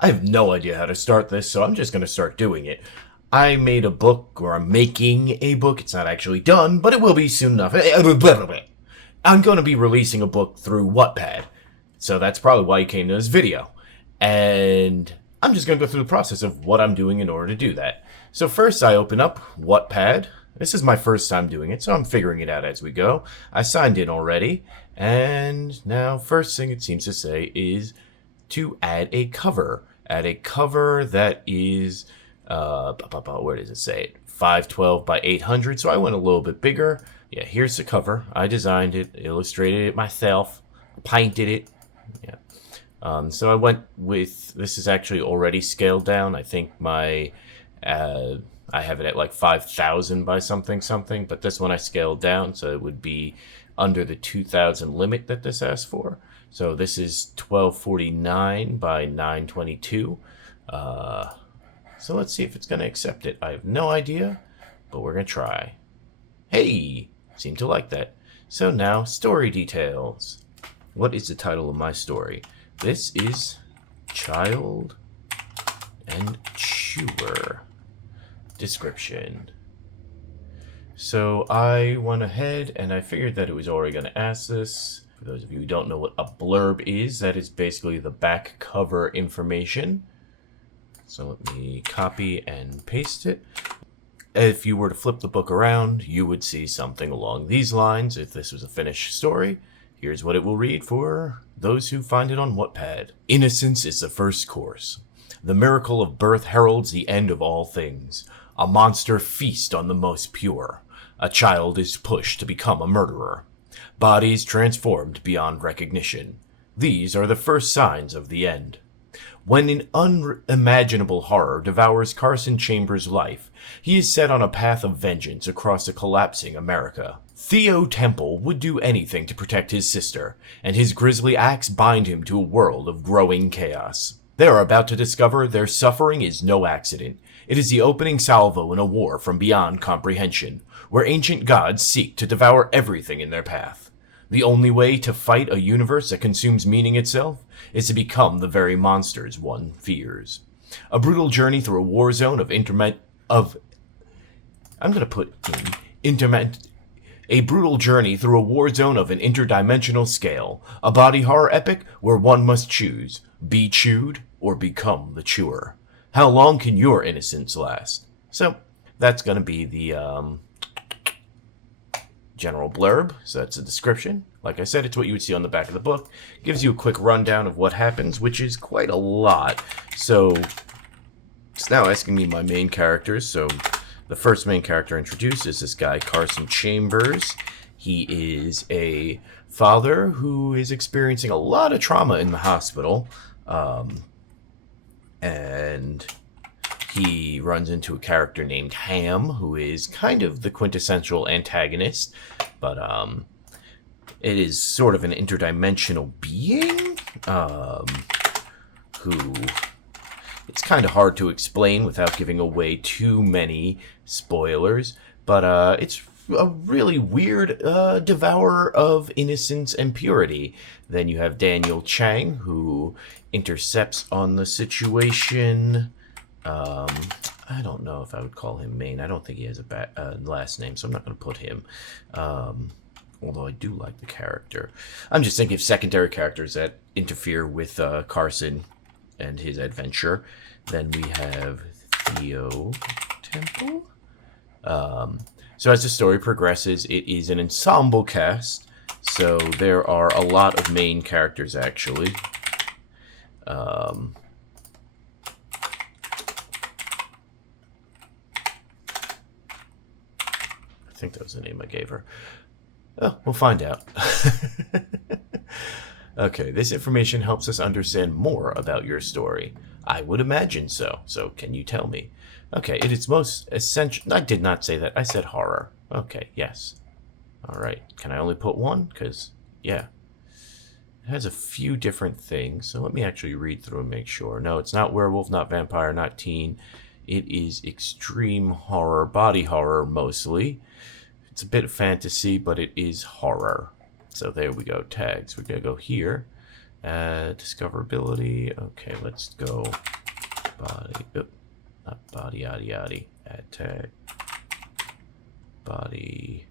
I have no idea how to start this, so I'm just going to start doing it. I made a book, or I'm making a book. It's not actually done, but it will be soon enough. I'm going to be releasing a book through Wattpad, so that's probably why you came to this video. And I'm just going to go through the process of what I'm doing in order to do that. So first I open up Wattpad. This is my first time doing it, so I'm figuring it out as we go. I signed in already, and now first thing it seems to say is to add a cover. Add a cover that is, where does it say it? 512 by 800, so I went a little bit bigger. Yeah, here's the cover. I designed it, illustrated it myself, painted it. Yeah. So I went with, this is actually already scaled down. I think my, I have it at like 5,000 by something, but this one I scaled down, so it would be under the 2,000 limit that this asks for. So this is 1249 by 922. So let's see if it's going to accept it. I have no idea, but we're going to try. Hey, seem to like that. So now, story details. What is the title of my story? This is Child and Chewer. Description. So I went ahead and I figured that it was already going to ask this. For those of you who don't know what a blurb is, that is basically the back cover information. So let me copy and paste it. If you were to flip the book around, you would see something along these lines. If this was a finished story, here's what it will read for those who find it on Wattpad. Innocence is the first course. The miracle of birth heralds the end of all things. A monster feasts on the most pure. A child is pushed to become a murderer. Bodies transformed beyond recognition. These are the first signs of the end. When an unimaginable horror devours Carson Chambers' life, he is set on a path of vengeance across a collapsing America. Theo Temple would do anything to protect his sister, and his grisly acts bind him to a world of growing chaos. They are about to discover their suffering is no accident. It is the opening salvo in a war from beyond comprehension, where ancient gods seek to devour everything in their path. The only way to fight a universe that consumes meaning itself is to become the very monsters one fears. A brutal journey through a war zone a brutal journey through a war zone of an interdimensional scale. A body horror epic where one must choose, be chewed or become the chewer. How long can your innocence last? So that's going to be the general blurb. So that's a description. Like I said, it's what you would see on the back of the book. Gives you a quick rundown of what happens, which is quite a lot. So it's now asking me my main characters. So the first main character introduced is this guy, Carson Chambers. He is a father who is experiencing a lot of trauma in the hospital. And he runs into a character named Ham, who is kind of the quintessential antagonist, but it is sort of an interdimensional being who it's kind of hard to explain without giving away too many spoilers, but it's a really weird devourer of innocence and purity. Then you have Daniel Chang, who intercepts on the situation. I don't know if I would call him main. I don't think he has a last name, so I'm not going to put him. Although I do like the character. I'm just thinking of secondary characters that interfere with Carson and his adventure. Then we have Theo Temple. So as the story progresses, it is an ensemble cast. So there are a lot of main characters, actually. I think that was the name I gave her. Oh, we'll find out. Okay, this information helps us understand more about your story. I would imagine so. So can you tell me? Okay, it is most essential. I did not say that. I said horror. Okay, yes. All right. Can I only put one? Because, yeah. It has a few different things. So let me actually read through and make sure. No, it's not werewolf, not vampire, not teen. It is extreme horror, body horror mostly. It's a bit of fantasy, but it is horror. So there we go, tags. We're going to go here. Discoverability. Okay, let's go body. Oop, not body, yaddy, yaddy. Add tag. Body.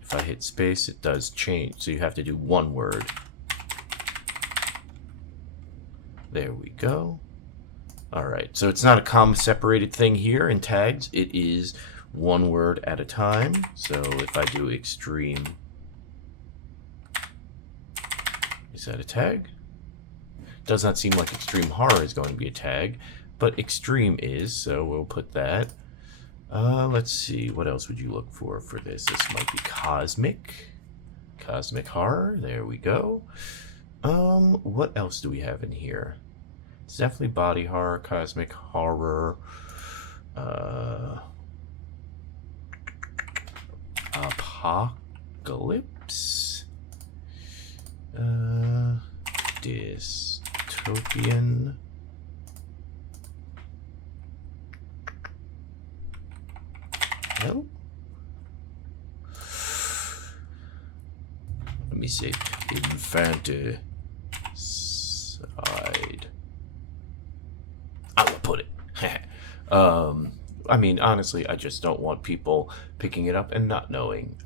If I hit space, it does change. So you have to do one word. There we go. All right. So it's not a comma separated thing here in tags. It is one word at a time. So if I do extreme, is that a tag? Does not seem like extreme horror is going to be a tag, but extreme is, so we'll put that. Let's see, what else would you look for this? This might be cosmic. Cosmic horror, there we go. What else do we have in here? It's definitely body horror, cosmic horror, apocalypse, dystopian, no? Let me see. Infanticide. I will put it. I mean, honestly, I just don't want people picking it up and not knowing.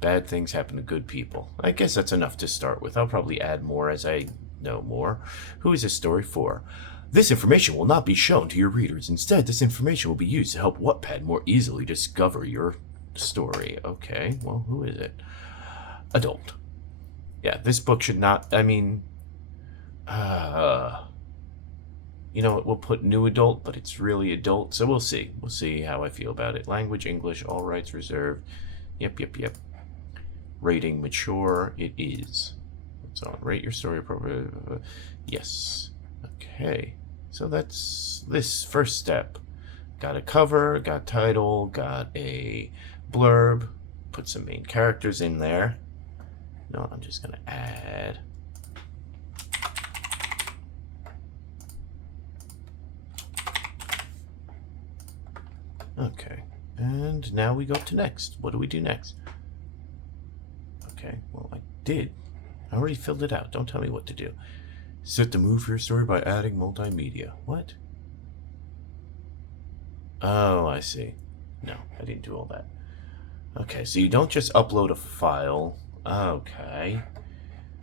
Bad things happen to good people. I guess that's enough to start with. I'll probably add more as I know more. Who is this story for? This information will not be shown to your readers. Instead, this information will be used to help Wattpad more easily discover your story. Okay, well, who is it? Adult. Yeah, this book should not, I mean, you know what, we'll put new adult, but it's really adult, so we'll see. We'll see how I feel about it. Language, English, all rights reserved. Yep. Rating, mature, it is. So rate your story appropriate. Yes. Okay. So that's this first step. Got a cover, got title, got a blurb, put some main characters in there. No, I'm just gonna add. Okay, and now we go up to next. What do we do next? Okay, well, I already filled it out. Don't tell me what to do. Set the mood for your story by adding multimedia. What? Oh, I see. No, I didn't do all that. Okay, so you don't just upload a file. Okay.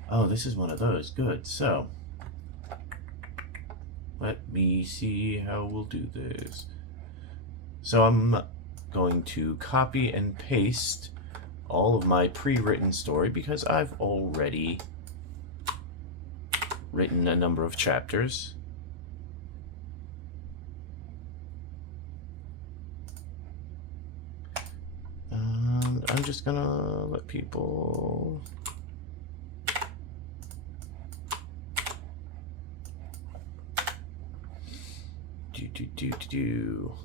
Oh, this is one of those. Good. So, let me see how we'll do this. So I'm going to copy and paste all of my pre-written story because I've already written a number of chapters. I'm just gonna let people do.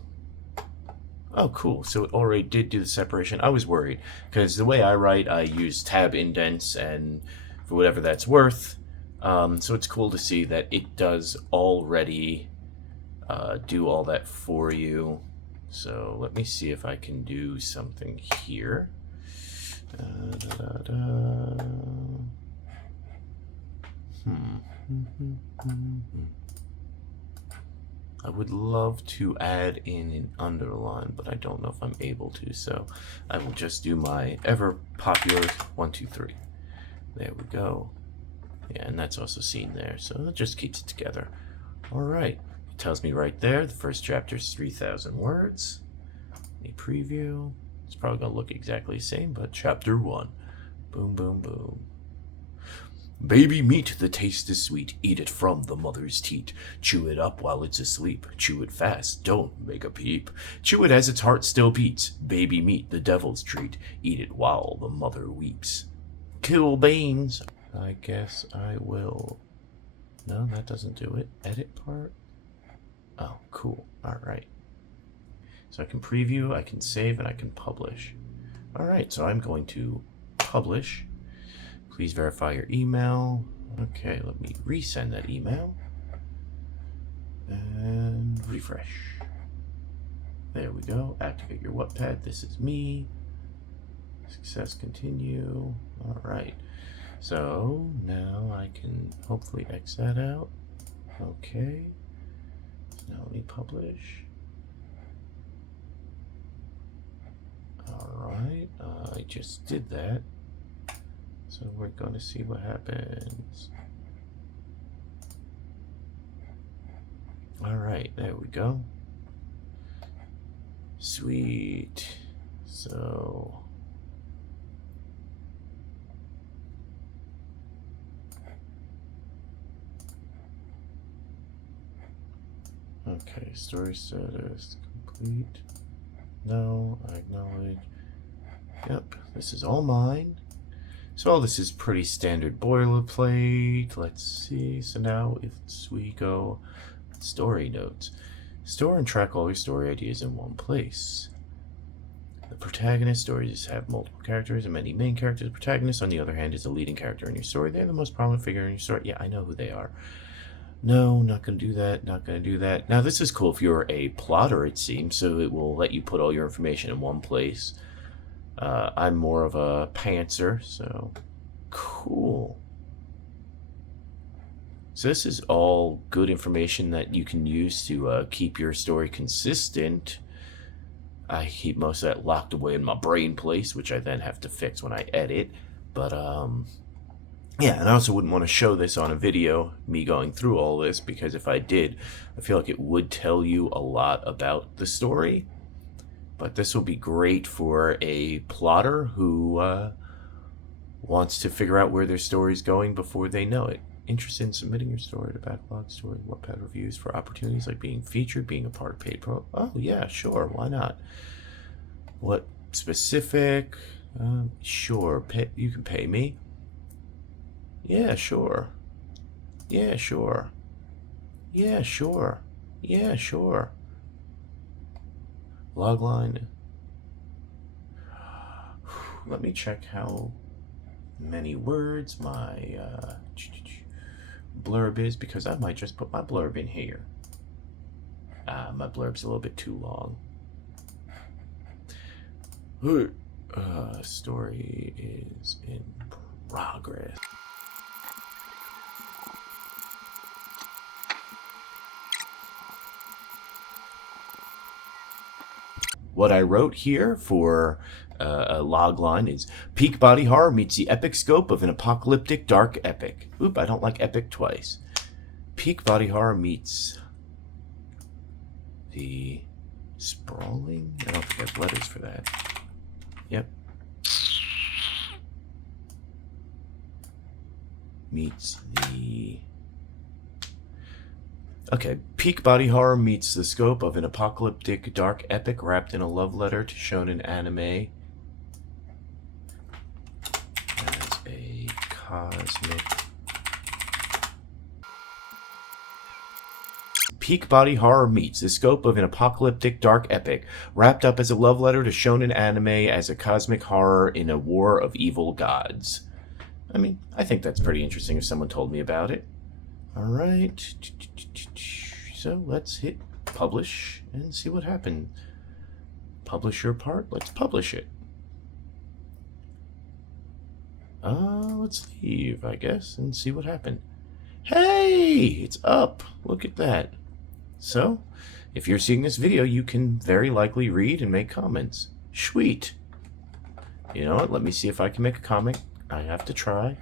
Oh, cool. So it already did do the separation. I was worried because the way I write, I use tab indents and for whatever that's worth. So it's cool to see that it does already do all that for you. So let me see if I can do something here. I would love to add in an underline, but I don't know if I'm able to, so I will just do my ever popular 1, 2, 3. There we go. Yeah, and that's also seen there, so that just keeps it together. All right, it tells me right there, the first chapter is 3,000 words. A preview. It's probably gonna look exactly the same, but chapter 1. Boom, boom, boom. Baby meat, the taste is sweet. Eat it from the mother's teat. Chew it up while it's asleep. Chew it fast, don't make a peep. Chew it as its heart still beats. Baby meat, the devil's treat. Eat it while the mother weeps. Kill beans. I guess I will. No, that doesn't do it. Edit part. Oh, cool. All right. So I can preview, I can save, and I can publish. All right, so I'm going to publish. Please verify your email. Okay, let me resend that email. And refresh. There we go. Activate your Wattpad. This is me. Success continue. All right. So now I can hopefully X that out. Okay. So now let me publish. Alright, I just did that. So we're going to see what happens. Alright, there we go. Sweet. So okay, story status complete. No, I acknowledge. Yep, this is all mine. So all this is pretty standard boilerplate. Let's see. So now if we go story notes, store and track all your story ideas in one place. The protagonist stories have multiple characters and many main characters. The protagonist, on the other hand, is the leading character in your story. They're the most prominent figure in your story. Yeah, I know who they are. No, not going to do that, not going to do that. Now, this is cool if you're a plotter, it seems, so it will let you put all your information in one place. I'm more of a pantser, so cool. So this is all good information that you can use to keep your story consistent. I keep most of that locked away in my brain place, which I then have to fix when I edit. But, yeah, and I also wouldn't want to show this on a video, me going through all this, because if I did, I feel like it would tell you a lot about the story. But this will be great for a plotter who wants to figure out where their story's going before they know it. Interested in submitting your story to Backlog Story Wattpad reviews for opportunities like being featured, being a part of paid pro. Oh yeah, sure, why not? What specific? Sure, you can pay me. Yeah, sure. Yeah, sure. Yeah, sure. Yeah, sure. Logline. Let me check how many words my blurb is, because I might just put my blurb in here. My blurb's a little bit too long. Story is in progress. What I wrote here for a log line is peak body horror meets the epic scope of an apocalyptic dark epic. Oop, I don't like epic twice. Peak body horror meets the sprawling. I don't think I have letters for that. Yep. Meets the... Okay, peak body horror meets the scope of an apocalyptic dark epic wrapped in a love letter to shonen anime as a cosmic... Peak body horror meets the scope of an apocalyptic dark epic wrapped up as a love letter to shonen anime as a cosmic horror in a war of evil gods. I mean, I think that's pretty interesting if someone told me about it. Alright, so let's hit publish and see what happens. Publish your part, let's publish it. Let's leave, I guess, and see what happened. Hey, it's up, look at that. So, if you're seeing this video, you can very likely read and make comments. Sweet. You know what, let me see if I can make a comment. I have to try.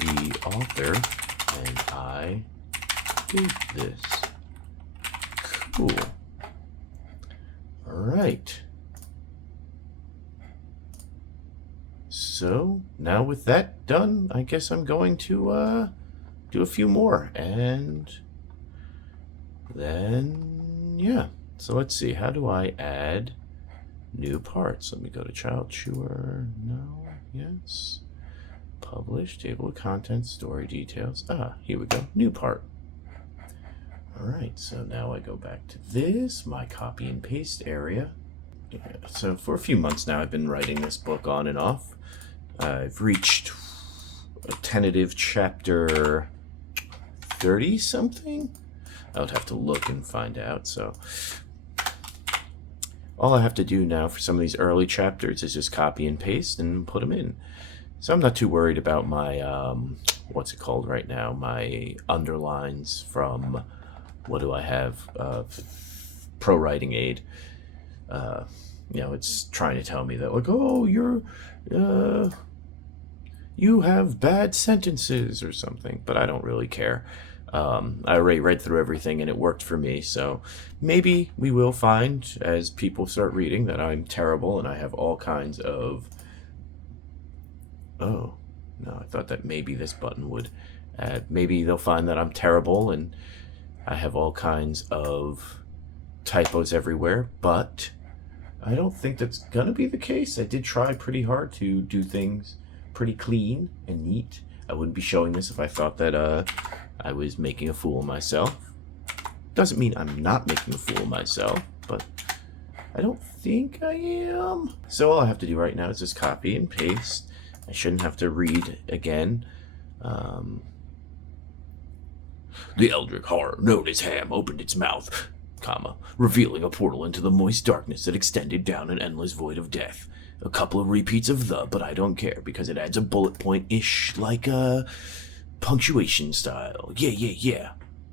The author and I did this. Cool. Alright. So, now with that done, I guess I'm going to do a few more. And then, yeah. So let's see, how do I add new parts? Let me go to child chewer. No, yes. Publish, table of contents, story details. Here we go, new part. Alright, so now I go back to this, my copy and paste area. Yeah, so for a few months now I've been writing this book on and off. I've reached a tentative chapter 30 something? I would have to look and find out, so All I have to do now for some of these early chapters is just copy and paste and put them in. So I'm not too worried about my, what's it called right now? My underlines from, what do I have? Pro Writing Aid. It's trying to tell me that, like, oh, you have bad sentences or something, but I don't really care. I already read through everything and it worked for me, so maybe we will find, as people start reading, that I'm terrible and I have all kinds of... Oh, no, I thought that maybe this button would add... Maybe they'll find that I'm terrible and I have all kinds of typos everywhere, but I don't think that's gonna be the case. I did try pretty hard to do things pretty clean and neat. I wouldn't be showing this if I thought that I was making a fool of myself. Doesn't mean I'm not making a fool of myself, but I don't think I am. So all I have to do right now is just copy and paste. I shouldn't have to read again. The Eldritch horror known as Ham opened its mouth, revealing a portal into the moist darkness that extended down an endless void of death. A couple of repeats of but I don't care because it adds a bullet point-ish, like a punctuation style. Yeah.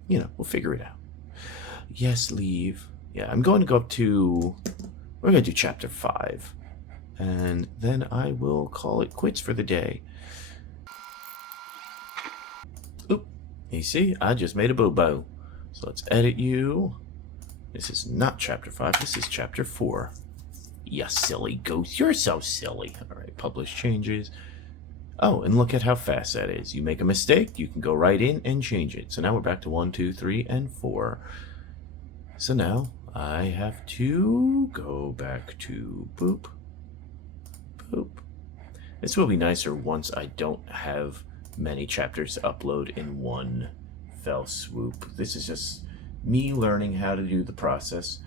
We'll figure it out. Yes, leave. Yeah, I'm going to go up to... We're going to do chapter 5. And then I will call it quits for the day. Oop. You see, I just made a boo-boo. So let's edit you. This is not chapter 5, this is chapter 4. You silly goose, you're so silly. Alright, publish changes. Oh, and look at how fast that is. You make a mistake, you can go right in and change it. So now we're back to 1, 2, 3, and 4. So now I have to go back to boop. This will be nicer once I don't have many chapters to upload in one fell swoop. This is just me learning how to do the process.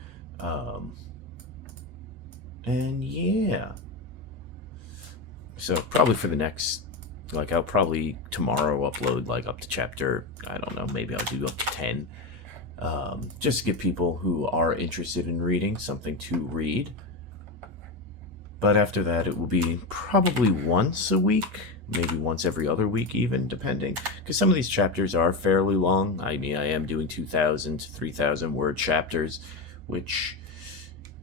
And yeah. So probably for the next, I'll probably tomorrow upload up to chapter, I don't know, maybe I'll do up to 10. Just to give people who are interested in reading something to read. But after that, it will be probably once a week, maybe once every other week even, depending. Because some of these chapters are fairly long. I mean, I am doing 2,000 to 3,000 word chapters, which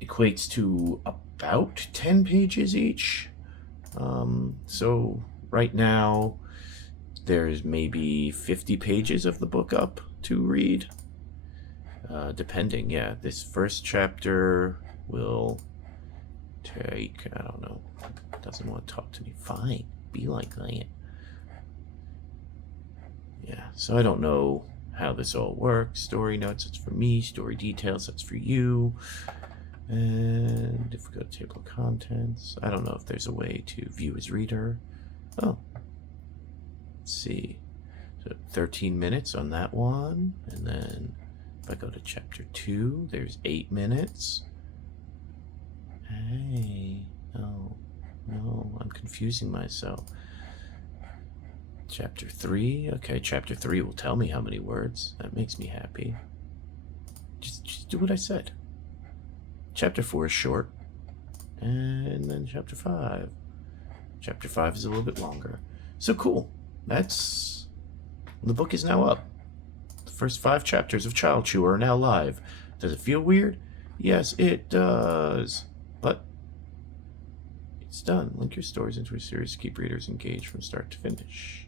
equates to about 10 pages each. So right now, there's maybe 50 pages of the book up to read. Depending, yeah. This first chapter will... take, I don't know, doesn't want to talk to me. Fine, be like that. Yeah, so I don't know how this all works. Story notes, that's for me. Story details, that's for you. And if we go to table of contents, I don't know if there's a way to view as reader. Oh, let's see. So 13 minutes on that one. And then if I go to chapter 2, there's 8 minutes. Hey, no, I'm confusing myself. Chapter 3, okay, chapter 3 will tell me how many words. That makes me happy. Just do what I said. Chapter 4 is short. And then chapter 5. Chapter 5 is a little bit longer. So cool. The book is now up. The first 5 chapters of Child Chewer are now live. Does it feel weird? Yes, it does. But it's done. Link your stories into a series to keep readers engaged from start to finish.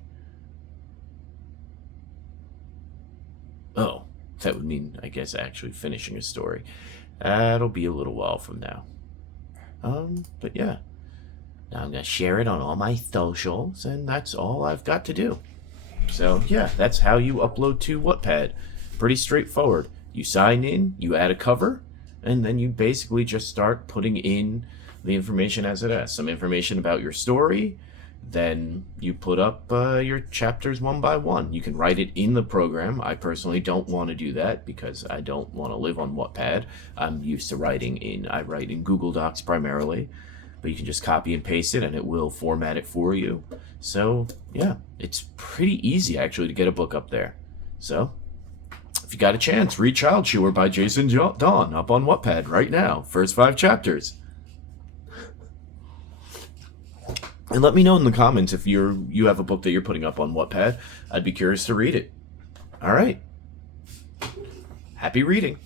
Oh, that would mean, I guess, actually finishing a story. That'll be a little while from now. But yeah. Now I'm going to share it on all my socials, and that's all I've got to do. So yeah, that's how you upload to Wattpad. Pretty straightforward. You sign in, you add a cover, and then you basically just start putting in the information as it is. Some information about your story, then you put up your chapters one by one. You can write it in the program. I personally don't want to do that because I don't want to live on Wattpad. I'm used to I write in Google Docs primarily, but you can just copy and paste it and it will format it for you. So yeah, it's pretty easy actually to get a book up there. So if you got a chance, read Child Chewer by Jayson Dawn up on Wattpad right now. First 5 chapters. And let me know in the comments if you have a book that you're putting up on Wattpad. I'd be curious to read it. All right. Happy reading.